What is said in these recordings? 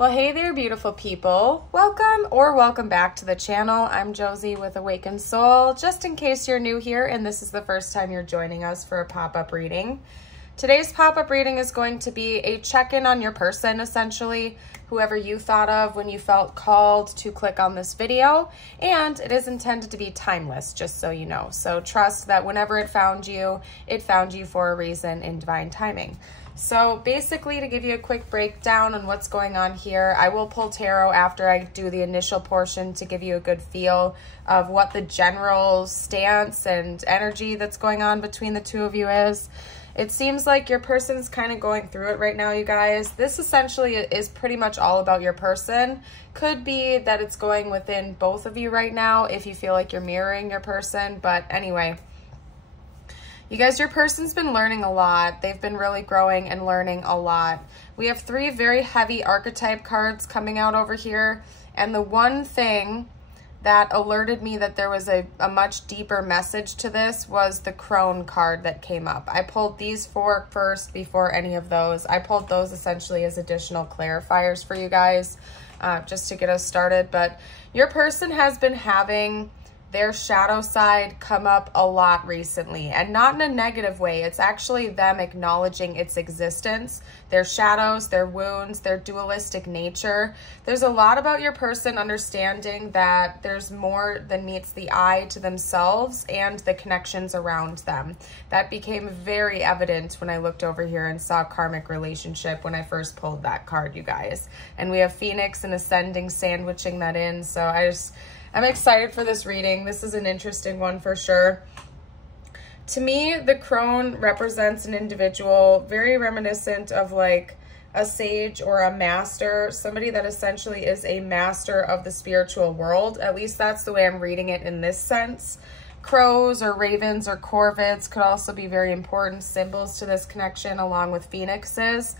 Well, hey there, beautiful people. Welcome back to the channel. I'm Josie with Awakened Soul. Just in case you're new here and this is the first time you're joining us for a pop-up reading. Today's pop-up reading is going to be a check-in on your person, essentially, whoever you thought of when you felt called to click on this video. And it is intended to be timeless, just so you know. So trust that whenever it found you for a reason in divine timing. So basically, to give you a quick breakdown on what's going on here, I will pull tarot after I do the initial portion to give you a good feel of what the general stance and energy that's going on between the two of you is. It seems like your person's kind of going through it right now, you guys. This essentially is pretty much all about your person. Could be that it's going within both of you right now if you feel like you're mirroring your person. But anyway, you guys, your person's been learning a lot. They've been really growing and learning a lot. We have three very heavy archetype cards coming out over here. And the one thing that alerted me that there was a much deeper message to this was the crone card that came up. I pulled these four first before any of those. I pulled those essentially as additional clarifiers for you guys, just to get us started. But your person has been having their shadow side come up a lot recently, and not in a negative way. It's actually them acknowledging its existence, their shadows, their wounds, their dualistic nature. There's a lot about your person understanding that there's more than meets the eye to themselves and the connections around them. That became very evident when I looked over here and saw karmic relationship when I first pulled that card, you guys. And we have Phoenix and Ascending sandwiching that in, so I'm excited for this reading. This is an interesting one for sure. To me, the crone represents an individual very reminiscent of like a sage or a master, somebody that essentially is a master of the spiritual world. At least that's the way I'm reading it in this sense. Crows or ravens or corvids could also be very important symbols to this connection, along with phoenixes.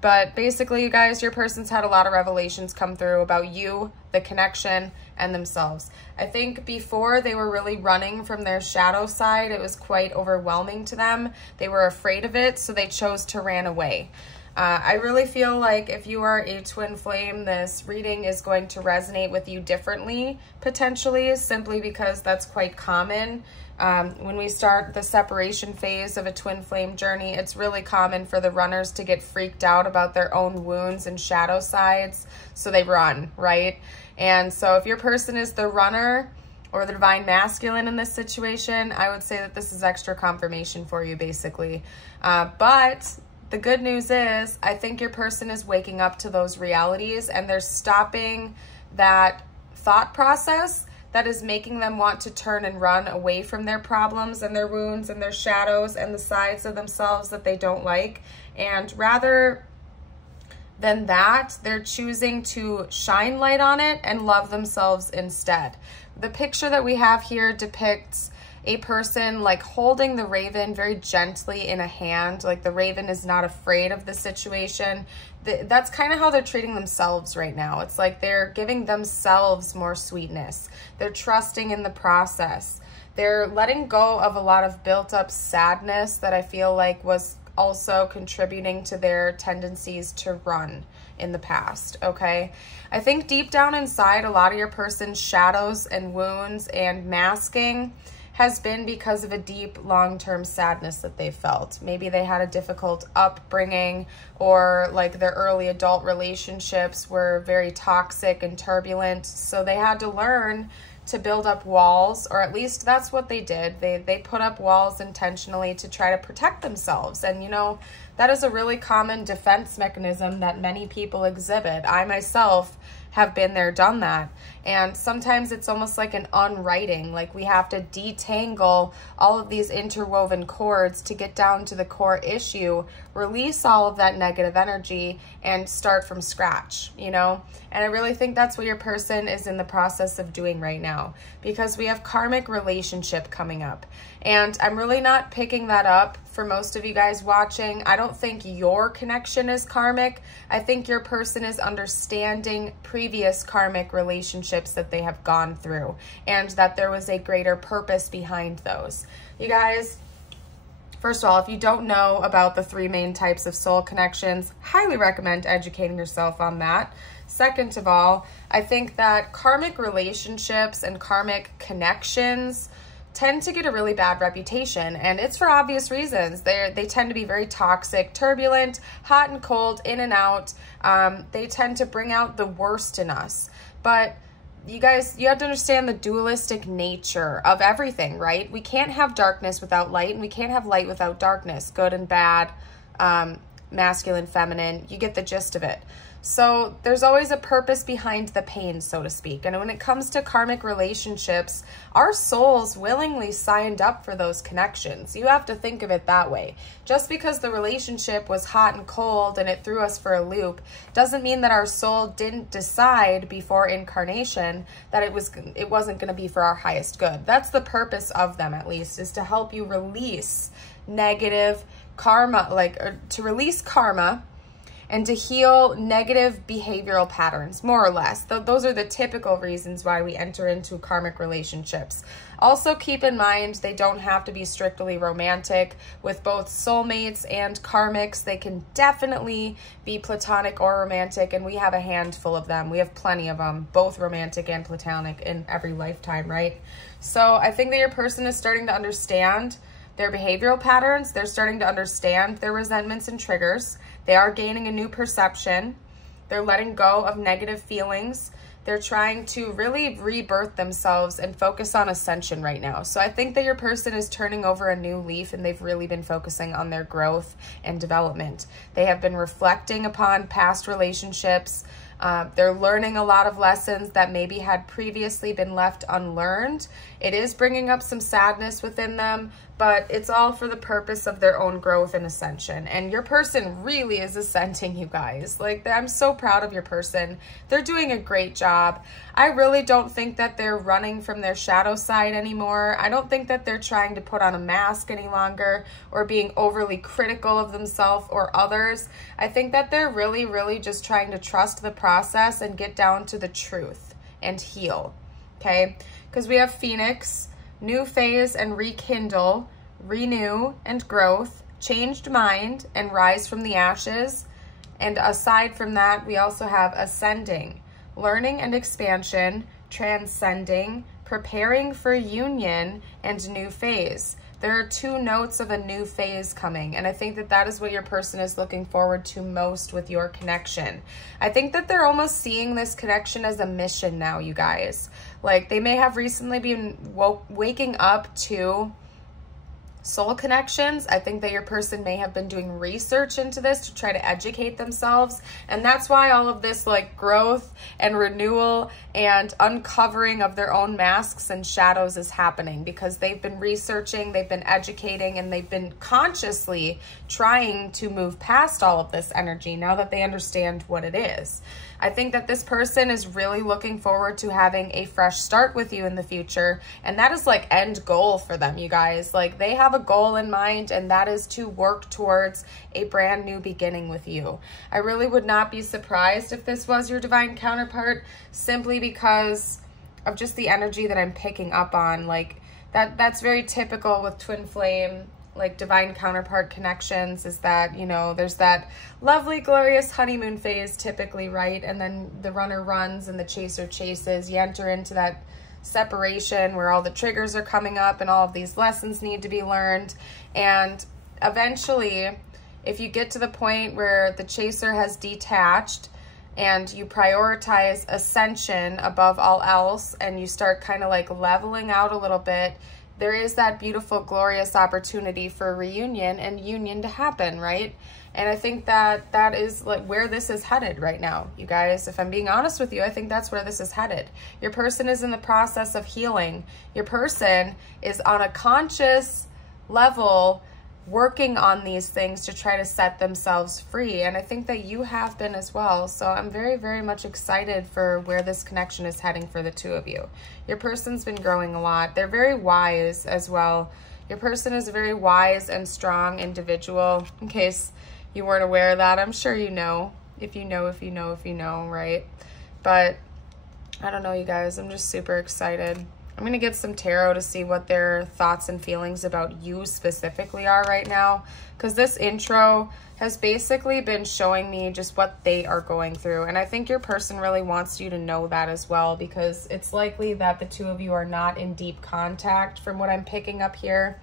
But basically, you guys, your person's had a lot of revelations come through about you, the connection, and themselves. I think before they were really running from their shadow side, it was quite overwhelming to them. They were afraid of it, so they chose to run away. I really feel like if you are a twin flame, this reading is going to resonate with you differently, potentially, simply because that's quite common. When we start the separation phase of a twin flame journey, it's really common for the runners to get freaked out about their own wounds and shadow sides, so they run, right? And so if your person is the runner or the divine masculine in this situation, I would say that this is extra confirmation for you, basically. But the good news is, I think your person is waking up to those realities and they're stopping that thought process that is making them want to turn and run away from their problems and their wounds and their shadows and the sides of themselves that they don't like. And rather than that, they're choosing to shine light on it and love themselves instead. The picture that we have here depicts a person like holding the raven very gently in a hand, like the raven is not afraid of the situation. That's kind of how they're treating themselves right now. It's like they're giving themselves more sweetness. They're trusting in the process. They're letting go of a lot of built up sadness that I feel like was also contributing to their tendencies to run in the past, okay? I think deep down inside, a lot of your person's shadows and wounds and masking has been because of a deep long-term sadness that they felt. Maybe they had a difficult upbringing, or like their early adult relationships were very toxic and turbulent. So they had to learn to build up walls, or at least that's what they did. They put up walls intentionally to try to protect themselves. And you know, that is a really common defense mechanism that many people exhibit. I myself have been there, done that. And sometimes it's almost like an unwriting, like we have to detangle all of these interwoven cords to get down to the core issue, release all of that negative energy, and start from scratch, you know? And I really think that's what your person is in the process of doing right now, because we have karmic relationship coming up. And I'm really not picking that up for most of you guys watching. I don't think your connection is karmic. I think your person is understanding previous karmic relationships that they have gone through, and that there was a greater purpose behind those. You guys, First of all, if you don't know about the 3 main types of soul connections, highly recommend educating yourself on that. Second of all, I think that karmic relationships and karmic connections tend to get a really bad reputation, and it's for obvious reasons. They tend to be very toxic, turbulent, hot and cold, in and out. They tend to bring out the worst in us. But you guys, you have to understand the dualistic nature of everything, right? We can't have darkness without light, and we can't have light without darkness, good and bad, masculine, feminine. You get the gist of it. So there's always a purpose behind the pain, so to speak. And when it comes to karmic relationships, our souls willingly signed up for those connections. You have to think of it that way. Just because the relationship was hot and cold and it threw us for a loop doesn't mean that our soul didn't decide before incarnation that it wasn't going to be for our highest good. That's the purpose of them, at least, is to help you release negative karma, to release karma and to heal negative behavioral patterns, more or less. Those are the typical reasons why we enter into karmic relationships. Also keep in mind, they don't have to be strictly romantic. With both soulmates and karmics, they can definitely be platonic or romantic, and we have a handful of them. We have plenty of them, both romantic and platonic in every lifetime, right? So I think that your person is starting to understand their behavioral patterns. They're starting to understand their resentments and triggers. They are gaining a new perception. They're letting go of negative feelings. They're trying to really rebirth themselves and focus on ascension right now. So I think that your person is turning over a new leaf, and they've really been focusing on their growth and development. They have been reflecting upon past relationships. They're learning a lot of lessons that maybe had previously been left unlearned. It is bringing up some sadness within them, but it's all for the purpose of their own growth and ascension. And your person really is ascending, you guys. Like, I'm so proud of your person. They're doing a great job. I really don't think that they're running from their shadow side anymore. I don't think that they're trying to put on a mask any longer or being overly critical of themselves or others. I think that they're really, really just trying to trust the process and get down to the truth and heal, okay? Because we have Phoenix, new phase and rekindle, renew and growth, changed mind and rise from the ashes. And aside from that, we also have ascending, learning and expansion, transcending, preparing for union, and new phase. There are 2 notes of a new phase coming, and I think that that is what your person is looking forward to most with your connection. I think that they're almost seeing this connection as a mission now, you guys. Like, they may have recently been waking up to soul connections. I think that your person may have been doing research into this to try to educate themselves, and that's why all of this like growth and renewal and uncovering of their own masks and shadows is happening, because they've been researching, they've been educating, and they've been consciously trying to move past all of this energy now that they understand what it is. I think that this person is really looking forward to having a fresh start with you in the future. And that is like end goal for them, you guys. Like, they have a goal in mind, and that is to work towards a brand new beginning with you. I really would not be surprised if this was your divine counterpart, simply because of just the energy that I'm picking up on. Like, that's very typical with twin flame, like divine counterpart connections, is that, you know, there's that lovely, glorious honeymoon phase typically, right? And then the runner runs and the chaser chases. You enter into that separation where all the triggers are coming up and all of these lessons need to be learned. And eventually, if you get to the point where the chaser has detached and you prioritize ascension above all else, and you start kind of like leveling out a little bit, there is that beautiful, glorious opportunity for reunion and union to happen, right? And I think that that is like where this is headed right now, you guys. If I'm being honest with you, I think that's where this is headed. Your person is in the process of healing. Your person is on a conscious level working on these things to try to set themselves free. And I think that you have been as well. So I'm very, very much excited for where this connection is heading for the 2 of you. Your person's been growing a lot. They're very wise as well. Your person is a very wise and strong individual. In case you weren't aware of that, I'm sure you know. If you know, if you know, if you know, right? But I don't know, you guys. I'm just super excited. I'm going to get some tarot to see what their thoughts and feelings about you specifically are right now, because this intro has basically been showing me just what they are going through. And I think your person really wants you to know that as well, because it's likely that the two of you are not in deep contact from what I'm picking up here.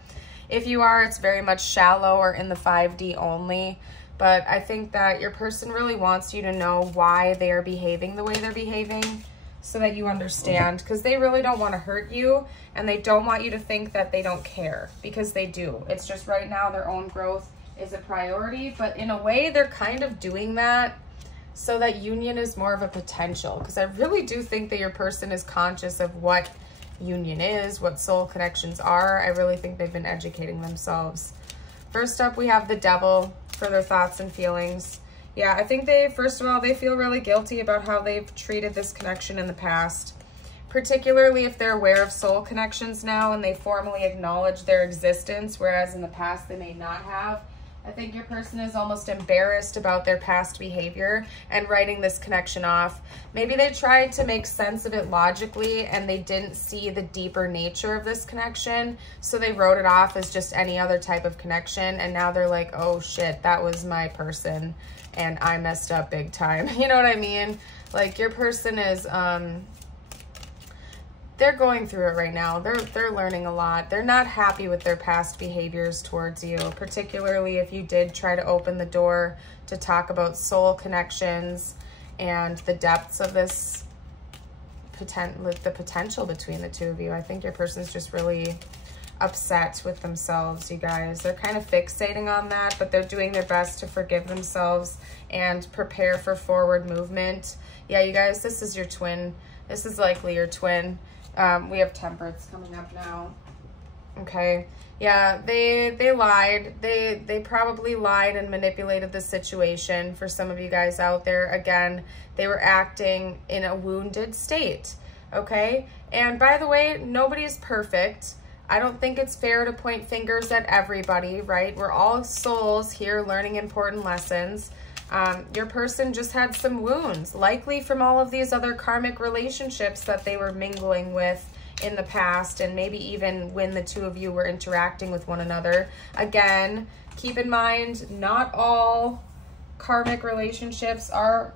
If you are, it's very much shallow or in the 5D only. But I think that your person really wants you to know why they are behaving the way they're behaving, so that you understand, because they really don't want to hurt you, and they don't want you to think that they don't care, because they do. It's just right now their own growth is a priority, but in a way they're kind of doing that so that union is more of a potential, because I really do think that your person is conscious of what union is, what soul connections are. I really think they've been educating themselves. First up, we have the Devil for their thoughts and feelings. Yeah, I think they, first of all, they feel really guilty about how they've treated this connection in the past, particularly if they're aware of soul connections now and they formally acknowledge their existence, whereas in the past they may not have. I think your person is almost embarrassed about their past behavior and writing this connection off. Maybe they tried to make sense of it logically and they didn't see the deeper nature of this connection, so they wrote it off as just any other type of connection, and now they're like, oh shit, that was my person and I messed up big time. You know what I mean? Like, your person is, they're going through it right now. They're learning a lot. They're not happy with their past behaviors towards you, particularly if you did try to open the door to talk about soul connections and the depths of this the potential between the two of you. I think your person's just really upset with themselves, you guys. They're kind of fixating on that, but they're doing their best to forgive themselves and prepare for forward movement. Yeah, you guys, this is your twin. This is likely your twin. We have Temperance coming up now. Okay. Yeah, they lied. They probably lied and manipulated the situation for some of you guys out there. Again, they were acting in a wounded state. Okay. And by the way, nobody's perfect. I don't think it's fair to point fingers at everybody, right? We're all souls here learning important lessons. Your person just had some wounds, likely from all of these other karmic relationships that they were mingling with in the past, and maybe even when the two of you were interacting with one another. Again, keep in mind, not all karmic relationships are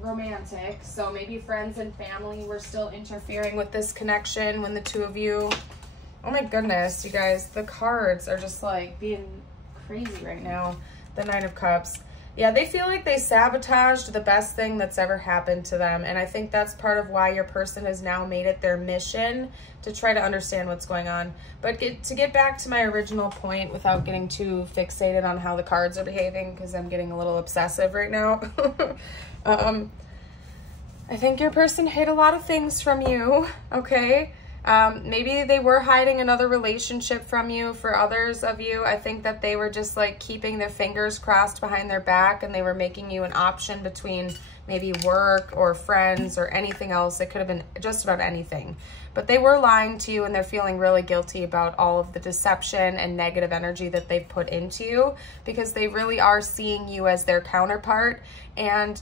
romantic, so maybe friends and family were still interfering with this connection when the two of you... Oh my goodness, you guys, the cards are just like being crazy right now. The Nine of Cups. Yeah, they feel like they sabotaged the best thing that's ever happened to them. And I think that's part of why your person has now made it their mission to try to understand what's going on. But to get back to my original point without getting too fixated on how the cards are behaving, because I'm getting a little obsessive right now. I think your person hid a lot of things from you, okay? Maybe they were hiding another relationship from you. For others of you, I think that they were just like keeping their fingers crossed behind their back, and they were making you an option between maybe work or friends or anything else. It could have been just about anything. But they were lying to you, and they're feeling really guilty about all of the deception and negative energy that they've put into you, because they really are seeing you as their counterpart, and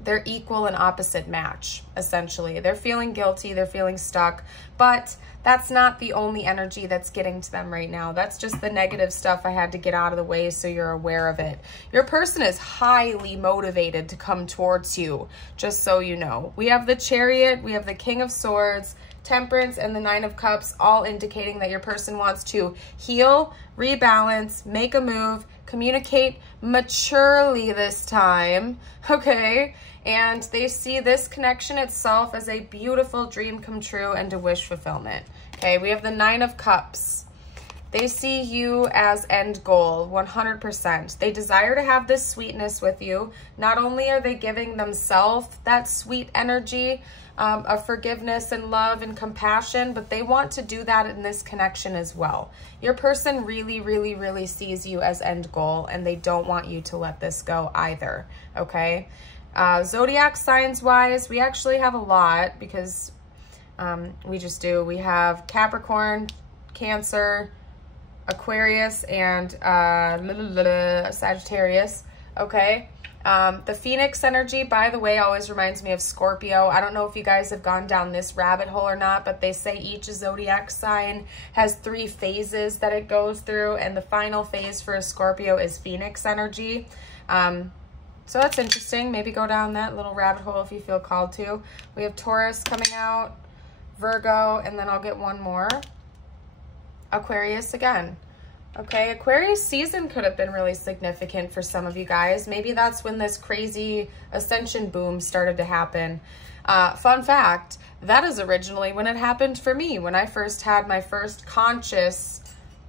they're equal and opposite match, essentially. They're feeling guilty, they're feeling stuck, but that's not the only energy that's getting to them right now. That's just the negative stuff I had to get out of the way so you're aware of it. Your person is highly motivated to come towards you, just so you know. We have the Chariot, we have the King of Swords, Temperance, and the Nine of Cups, all indicating that your person wants to heal, rebalance, make a move, communicate maturely this time, okay? And they see this connection itself as a beautiful dream come true and a wish fulfillment. Okay, we have the Nine of Cups. They see you as end goal, 100%. They desire to have this sweetness with you. Not only are they giving themselves that sweet energy of forgiveness and love and compassion, but they want to do that in this connection as well. Your person really, really, really sees you as end goal, and they don't want you to let this go either, okay? Zodiac signs wise, we actually have a lot, because we just do. We have Capricorn, Cancer, Aquarius, and Sagittarius, okay? The Phoenix energy, by the way, always reminds me of Scorpio. I don't know if you guys have gone down this rabbit hole or not, but they say each zodiac sign has 3 phases that it goes through, and the final phase for a Scorpio is Phoenix energy. So that's interesting. Maybe go down that little rabbit hole if you feel called to. We have Taurus coming out, Virgo, and then I'll get one more. Aquarius again. Okay, Aquarius season could have been really significant for some of you guys. Maybe that's when this crazy ascension boom started to happen. Fun fact, that is originally when it happened for me, when I first had my first conscious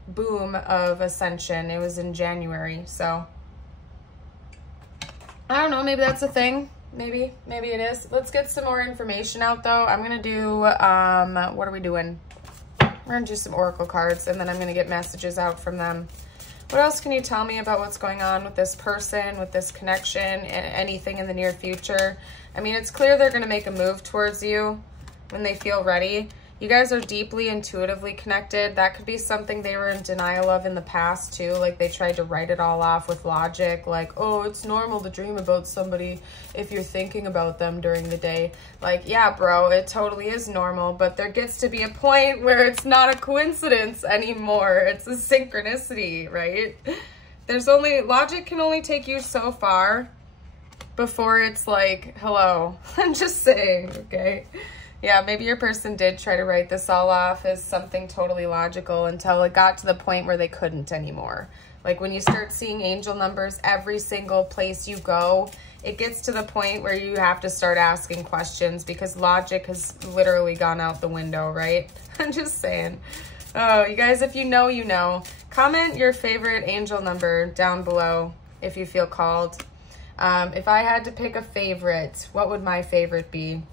boom of ascension. It was in January, so I don't know, maybe that's a thing. Maybe it is. Let's get some more information out though. I'm gonna do, what are we doing? We're gonna do some oracle cards, and then I'm gonna get messages out from them. What else can you tell me about what's going on with this person, with this connection, and anything in the near future? I mean, it's clear they're gonna make a move towards you when they feel ready. You guys are deeply intuitively connected. That could be something they were in denial of in the past too. Like they tried to write it all off with logic. Like, oh, it's normal to dream about somebody if you're thinking about them during the day. Like, yeah, bro, it totally is normal. But there gets to be a point where it's not a coincidence anymore. It's a synchronicity, right? Logic can only take you so far before it's like, hello. I'm just saying, okay? Yeah, maybe your person did try to write this all off as something totally logical until it got to the point where they couldn't anymore. Like when you start seeing angel numbers every single place you go, it gets to the point where you have to start asking questions because logic has literally gone out the window, right? I'm just saying. Oh, you guys, if you know, you know. Comment your favorite angel number down below if you feel called. If I had to pick a favorite, what would my favorite be?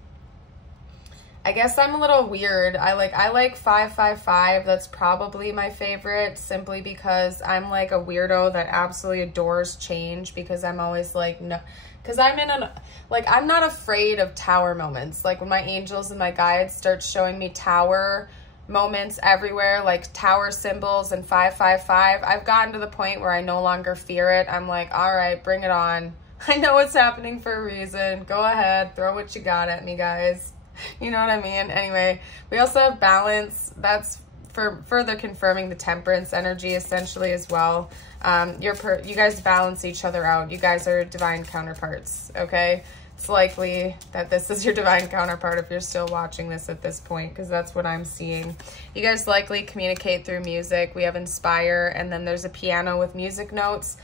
I guess I'm a little weird. I like 555. That's probably my favorite simply because I'm like a weirdo that absolutely adores change because I'm always like, no, because I'm not afraid of tower moments. Like when my angels and my guides start showing me tower moments everywhere, like tower symbols and 555, I've gotten to the point where I no longer fear it. I'm like, all right, bring it on. I know what's happening for a reason. Go ahead, throw what you got at me, guys. You know what I mean? Anyway, we also have balance. That's for further confirming the temperance energy essentially as well. You guys balance each other out. You guys are divine counterparts, okay? It's likely that this is your divine counterpart if you're still watching this at this point, because that's what I'm seeing. You guys likely communicate through music. We have inspire, and then there's a piano with music notes.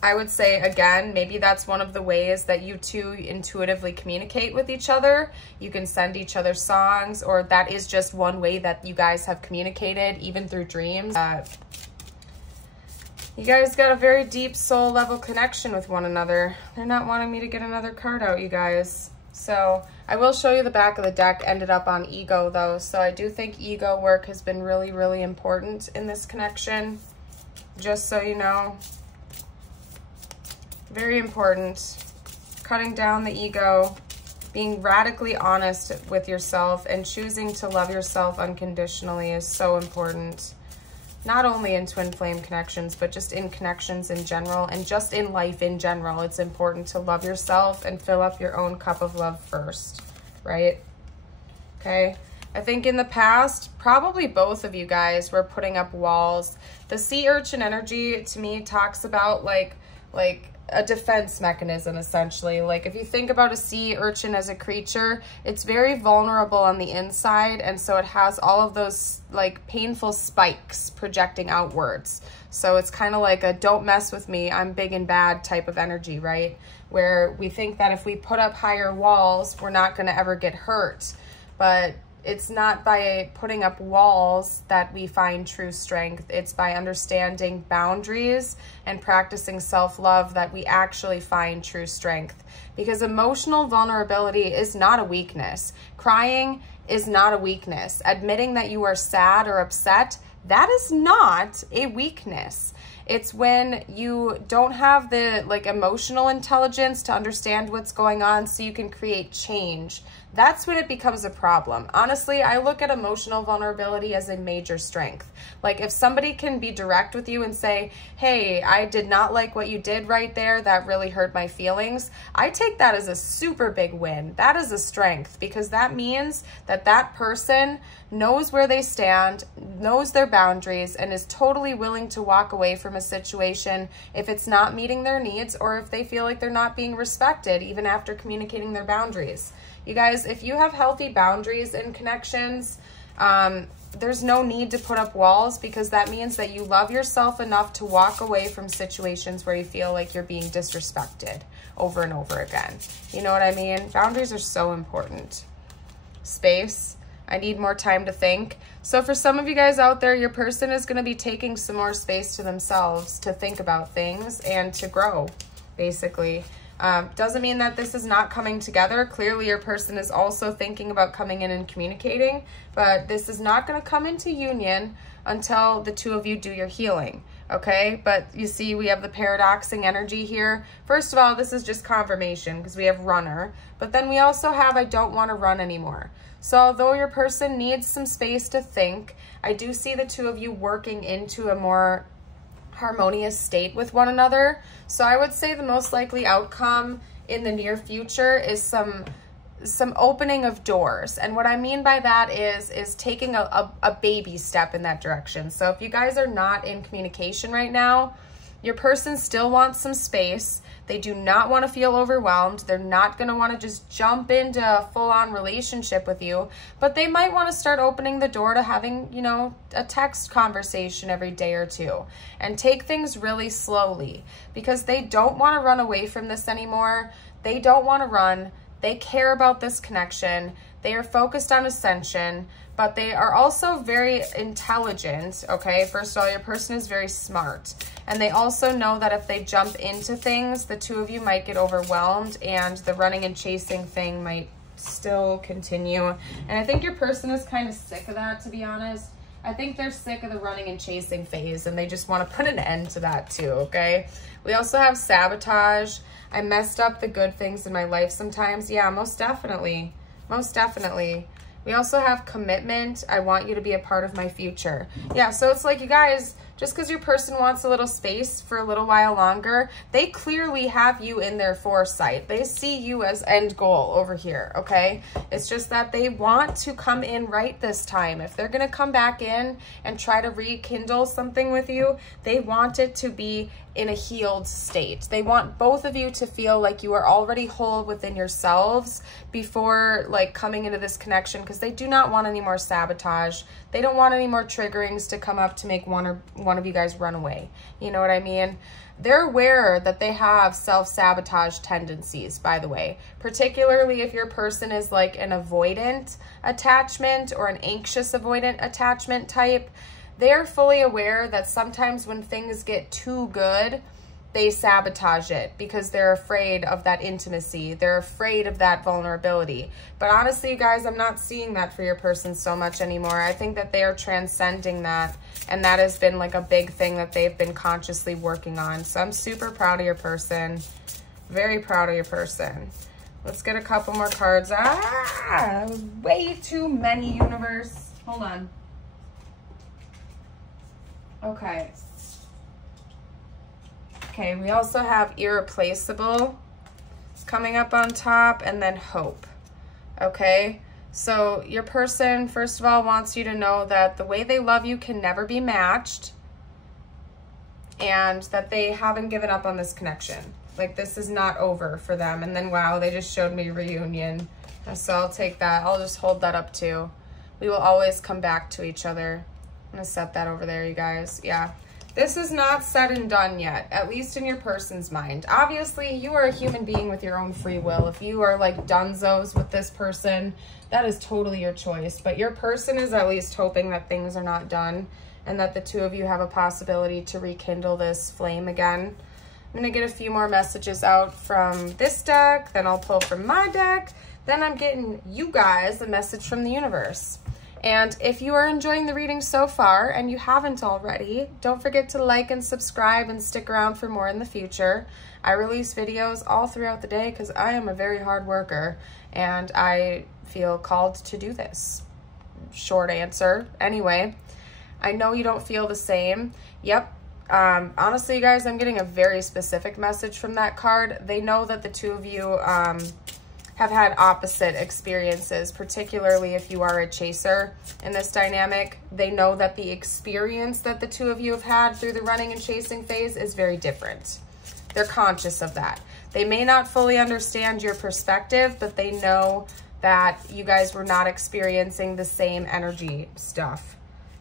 I would say, again, maybe that's one of the ways that you two intuitively communicate with each other. You can send each other songs, or that is just one way that you guys have communicated, even through dreams. You guys got a very deep soul level connection with one another. They're not wanting me to get another card out, you guys. So I will show you the back of the deck ended up on ego, though. So I do think ego work has been really, really important in this connection, just so you know. Very important. Cutting down the ego, being radically honest with yourself, and choosing to love yourself unconditionally is so important. Not only in twin flame connections, but just in connections in general, and just in life in general. It's important to love yourself and fill up your own cup of love first, right? Okay. I think in the past, probably both of you guys were putting up walls. The sea urchin energy to me talks about like a defense mechanism, essentially. Like if you think about a sea urchin as a creature, it's very vulnerable on the inside, and so it has all of those like painful spikes projecting outwards. So it's kind of like a don't mess with me, I'm big and bad type of energy, right? Where we think that if we put up higher walls, we're not going to ever get hurt. But it's not by putting up walls that we find true strength. It's by understanding boundaries and practicing self-love that we actually find true strength. Because emotional vulnerability is not a weakness. Crying is not a weakness. Admitting that you are sad or upset, that is not a weakness. It's when you don't have the like emotional intelligence to understand what's going on so you can create change. That's when it becomes a problem. Honestly, I look at emotional vulnerability as a major strength. Like if somebody can be direct with you and say, hey, I did not like what you did right there. That really hurt my feelings. I take that as a super big win. That is a strength because that means that that person knows where they stand, knows their boundaries, and is totally willing to walk away from a situation if it's not meeting their needs or if they feel like they're not being respected even after communicating their boundaries. You guys, if you have healthy boundaries and connections, there's no need to put up walls because that means that you love yourself enough to walk away from situations where you feel like you're being disrespected over and over again. You know what I mean? Boundaries are so important. Space. I need more time to think. So for some of you guys out there, your person is going to be taking some more space to themselves to think about things and to grow, basically. Doesn't mean that this is not coming together. Clearly, your person is also thinking about coming in and communicating, but this is not going to come into union until the two of you do your healing, okay? But you see, we have the paradoxing energy here. First of all, this is just confirmation because we have runner, but then we also have I don't want to run anymore. So although your person needs some space to think, I do see the two of you working into a more harmonious state with one another. So I would say the most likely outcome in the near future is some opening of doors. And what I mean by that is taking a baby step in that direction. So if you guys are not in communication right now, your person still wants some space. They do not want to feel overwhelmed. They're not going to want to just jump into a full-on relationship with you, but they might want to start opening the door to having, you know, a text conversation every day or two and take things really slowly because they don't want to run away from this anymore. They don't want to run. They care about this connection. They are focused on ascension, but they are also very intelligent, okay? First of all, your person is very smart. And they also know that if they jump into things, the two of you might get overwhelmed and the running and chasing thing might still continue. And I think your person is kind of sick of that, to be honest. I think they're sick of the running and chasing phase and they just want to put an end to that too, okay? We also have sabotage. I messed up the good things in my life sometimes. Yeah, most definitely. Most definitely. We also have commitment. I want you to be a part of my future. Yeah, so it's like you guys, just because your person wants a little space for a little while longer, they clearly have you in their foresight. They see you as end goal over here, okay? It's just that they want to come in right this time. If they're going to come back in and try to rekindle something with you, they want it to be in a healed state. They want both of you to feel like you are already whole within yourselves before like coming into this connection because they do not want any more sabotage. They don't want any more triggerings to come up to make one of you guys run away. You know what I mean? They're aware that they have self-sabotage tendencies, by the way, particularly if your person is like an avoidant attachment or an anxious avoidant attachment type. They're fully aware that sometimes when things get too good, they sabotage it because they're afraid of that intimacy. They're afraid of that vulnerability. But honestly, you guys, I'm not seeing that for your person so much anymore. I think that they are transcending that, and that has been like a big thing that they've been consciously working on. So I'm super proud of your person. Very proud of your person. Let's get a couple more cards. Way too many, universe. Hold on. Okay. Okay, we also have irreplaceable coming up on top and then hope. Okay, so your person, first of all, wants you to know that the way they love you can never be matched and that they haven't given up on this connection. Like this is not over for them. And then, wow, they just showed me reunion. So I'll take that. I'll just hold that up too. We will always come back to each other. I'm gonna set that over there, you guys. Yeah, this is not said and done yet, at least in your person's mind. Obviously, you are a human being with your own free will. If you are like dunzos with this person, that is totally your choice. But your person is at least hoping that things are not done and that the two of you have a possibility to rekindle this flame again. I'm gonna get a few more messages out from this deck, then I'll pull from my deck, then I'm getting you guys a message from the universe. And if you are enjoying the reading so far and you haven't already, don't forget to like and subscribe and stick around for more in the future. I release videos all throughout the day because I am a very hard worker and I feel called to do this. Short answer. Anyway, I know you don't feel the same. Yep. Honestly, you guys, I'm getting a very specific message from that card. They know that the two of you have had opposite experiences, particularly if you are a chaser in this dynamic. They know that the experience that the two of you have had through the running and chasing phase is very different. They're conscious of that. They may not fully understand your perspective, but they know that you guys were not experiencing the same energy stuff,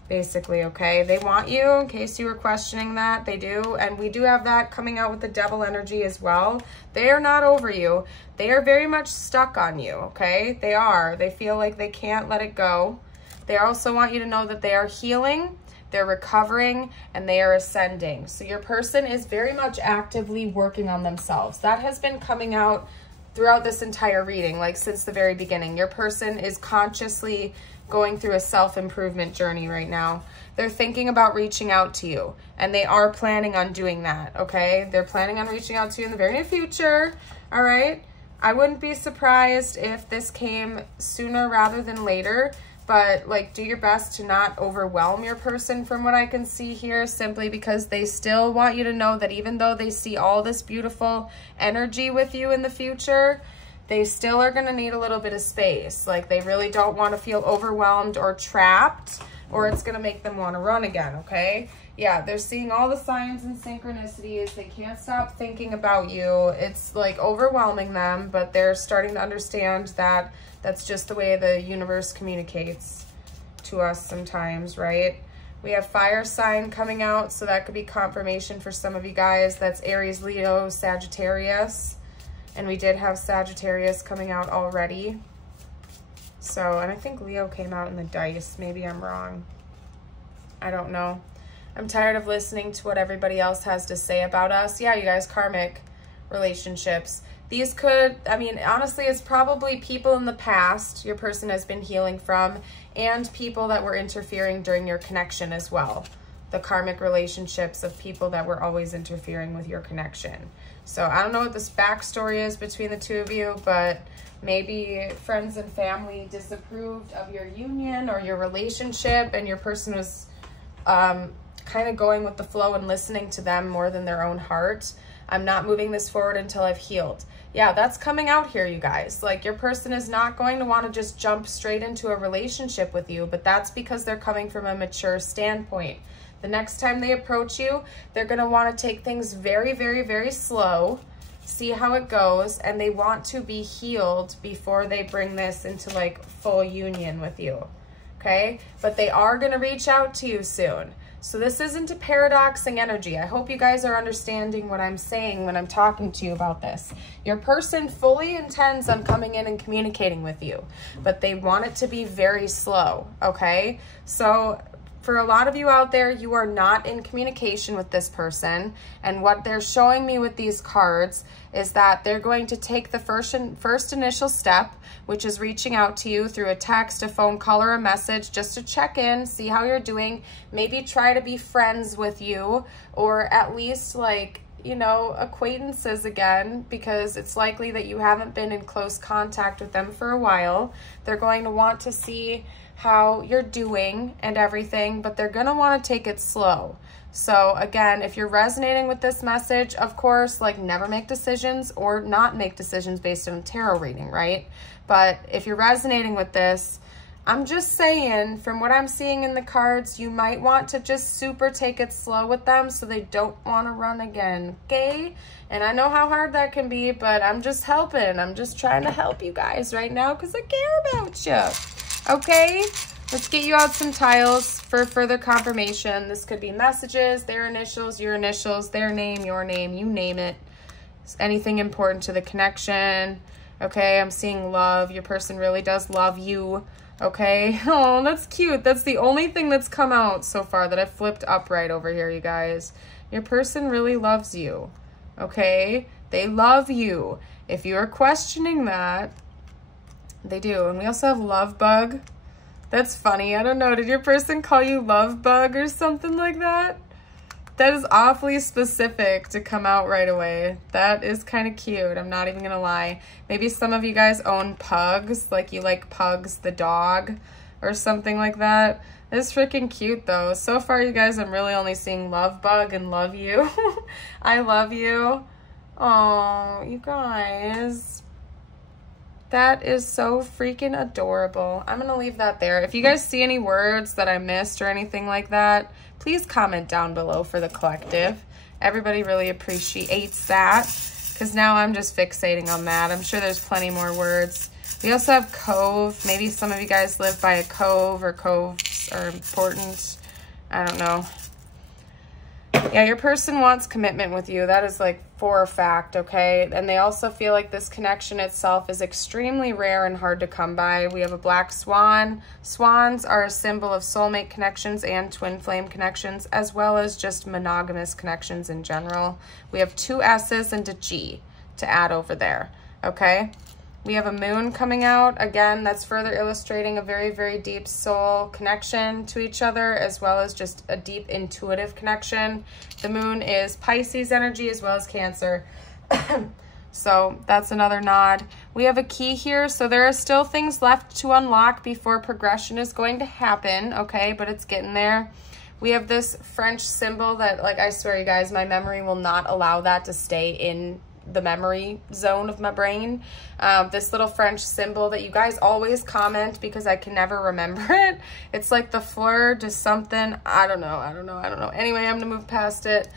basically, okay? They want you, in case you were questioning that, they do. And we do have that coming out with the devil energy as well. They are not over you. They are very much stuck on you, okay? They are. They feel like they can't let it go. They also want you to know that they are healing, they're recovering, and they are ascending. So your person is very much actively working on themselves. That has been coming out throughout this entire reading, like since the very beginning. Your person is consciously going through a self-improvement journey right now. They're thinking about reaching out to you, and they are planning on doing that, okay? They're planning on reaching out to you in the very near future, all right? I wouldn't be surprised if this came sooner rather than later, but like do your best to not overwhelm your person from what I can see here, simply because they still want you to know that even though they see all this beautiful energy with you in the future, they still are going to need a little bit of space. Like they really don't want to feel overwhelmed or trapped, or it's going to make them want to run again, okay? Yeah, they're seeing all the signs and synchronicities. They can't stop thinking about you. It's like overwhelming them, but they're starting to understand that that's just the way the universe communicates to us sometimes, right? We have fire sign coming out, so that could be confirmation for some of you guys. That's Aries, Leo, Sagittarius. And we did have Sagittarius coming out already. So, and I think Leo came out in the dice. Maybe I'm wrong. I don't know. I'm tired of listening to what everybody else has to say about us. Yeah, you guys, karmic relationships. These could, I mean, honestly, it's probably people in the past your person has been healing from, and people that were interfering during your connection as well. The karmic relationships of people that were always interfering with your connection. So I don't know what this backstory is between the two of you, but maybe friends and family disapproved of your union or your relationship, and your person was kind of going with the flow and listening to them more than their own heart. I'm not moving this forward until I've healed. Yeah, that's coming out here, you guys. Like your person is not going to want to just jump straight into a relationship with you, but that's because they're coming from a mature standpoint. The next time they approach you, they're going to want to take things very, very, very slow, see how it goes, and they want to be healed before they bring this into like full union with you, okay? But they are going to reach out to you soon. So this isn't a paradoxing energy. I hope you guys are understanding what I'm saying when I'm talking to you about this. Your person fully intends on coming in and communicating with you, but they want it to be very slow, okay? So for a lot of you out there, you are not in communication with this person, and what they're showing me with these cards is that they're going to take the first initial step, which is reaching out to you through a text, a phone call, or a message, just to check in, see how you're doing, maybe try to be friends with you, or at least like, you know, acquaintances again, because it's likely that you haven't been in close contact with them for a while. They're going to want to see how you're doing and everything, but they're gonna want to take it slow. So again, if you're resonating with this message, of course, like never make decisions or not make decisions based on tarot reading, right? But if you're resonating with this, I'm just saying, from what I'm seeing in the cards, you might want to just super take it slow with them so they don't want to run again, okay? And I know how hard that can be, but I'm just helping. I'm just trying to help you guys right now because I care about you. Okay, let's get you out some tiles for further confirmation. This could be messages, their initials, your initials, their name, your name, you name it. Anything important to the connection. Okay, I'm seeing love. Your person really does love you. Okay, oh, that's cute. That's the only thing that's come out so far that I've flipped upright over here, you guys. Your person really loves you. Okay, they love you. If you are questioning that, they do. And we also have love bug. That's funny. I don't know. Did your person call you love bug or something like that? That is awfully specific to come out right away. That is kind of cute. I'm not even going to lie. Maybe some of you guys own pugs, like you like Pugs the dog or something like that. It's freaking cute though. So far, you guys, I'm really only seeing love bug and love you. I love you. Oh, you guys. That is so freaking adorable. I'm going to leave that there. If you guys see any words that I missed or anything like that, please comment down below for the collective. Everybody really appreciates that because now I'm just fixating on that. I'm sure there's plenty more words. We also have cove. Maybe some of you guys live by a cove or coves are important. I don't know. Yeah, your person wants commitment with you. That is like for a fact, okay? And they also feel like this connection itself is extremely rare and hard to come by. We have a black swan. Swans are a symbol of soulmate connections and twin flame connections, as well as just monogamous connections in general. We have 2 S's and a G to add over there, okay? We have a moon coming out. Again, that's further illustrating a very, very deep soul connection to each other, as well as just a deep intuitive connection. The moon is Pisces energy as well as Cancer. So that's another nod. We have a key here. So there are still things left to unlock before progression is going to happen, okay? But it's getting there. We have this French symbol that, like, I swear, you guys, my memory will not allow that to stay in the memory zone of my brain. This little French symbol that you guys always comment because I can never remember it. It's like the fleur de something. I don't know. Anyway, I'm gonna move past it.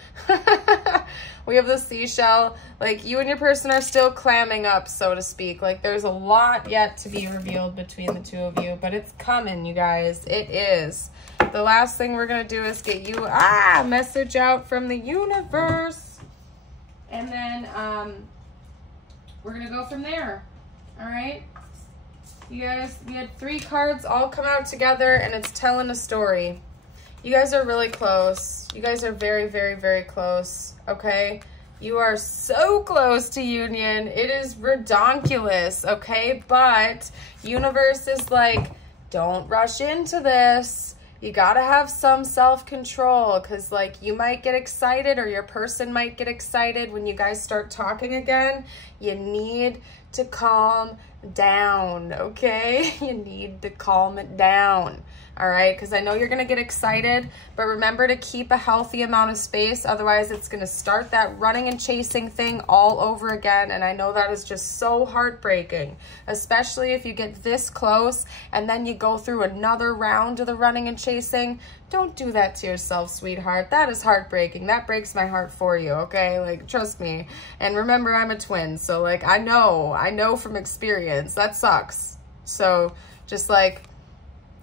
We have the seashell. Like, you and your person are still clamming up, so to speak. Like, there's a lot yet to be revealed between the two of you, but it's coming, you guys. It is. The last thing we're gonna do is get you a message out from the universe. And then we're going to go from there. All right? You guys, we had 3 cards all come out together, and it's telling a story. You guys are really close. You guys are very, very, very close. Okay? You are so close to union. It is redonkulous. Okay? But universe is like, don't rush into this. You gotta have some self-control because, like, you might get excited or your person might get excited when you guys start talking again. You need to calm down, okay? You need to calm it down, all right? Because I know you're going to get excited, but remember to keep a healthy amount of space. Otherwise, it's going to start that running and chasing thing all over again, and I know that is just so heartbreaking, especially if you get this close and then you go through another round of the running and chasing. Don't do that to yourself, sweetheart. That is heartbreaking. That breaks my heart for you, okay? Like, trust me. And remember, I'm a twin, so, like, I know from experience. That sucks. So, just, like,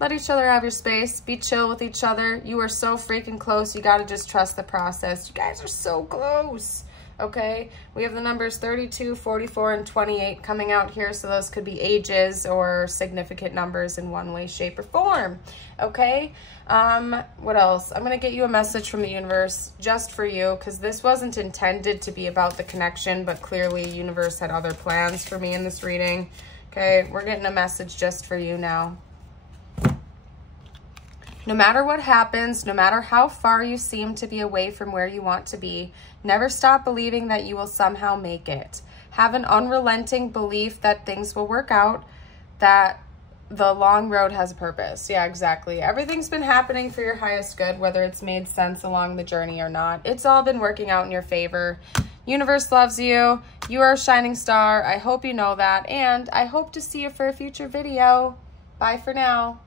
let each other have your space. Be chill with each other. You are so freaking close. You gotta just trust the process. You guys are so close, okay? We have the numbers 32, 44, and 28 coming out here, so those could be ages or significant numbers in one way, shape, or form, okay? What else? I'm gonna get you a message from the universe just for you, because this wasn't intended to be about the connection, but clearly universe had other plans for me in this reading. Okay, we're getting a message just for you now. No matter what happens, no matter how far you seem to be away from where you want to be, never stop believing that you will somehow make it. Have an unrelenting belief that things will work out, that the long road has a purpose. Yeah, exactly. Everything's been happening for your highest good, whether it's made sense along the journey or not. It's all been working out in your favor. Universe loves you. You are a shining star. I hope you know that, and I hope to see you for a future video. Bye for now.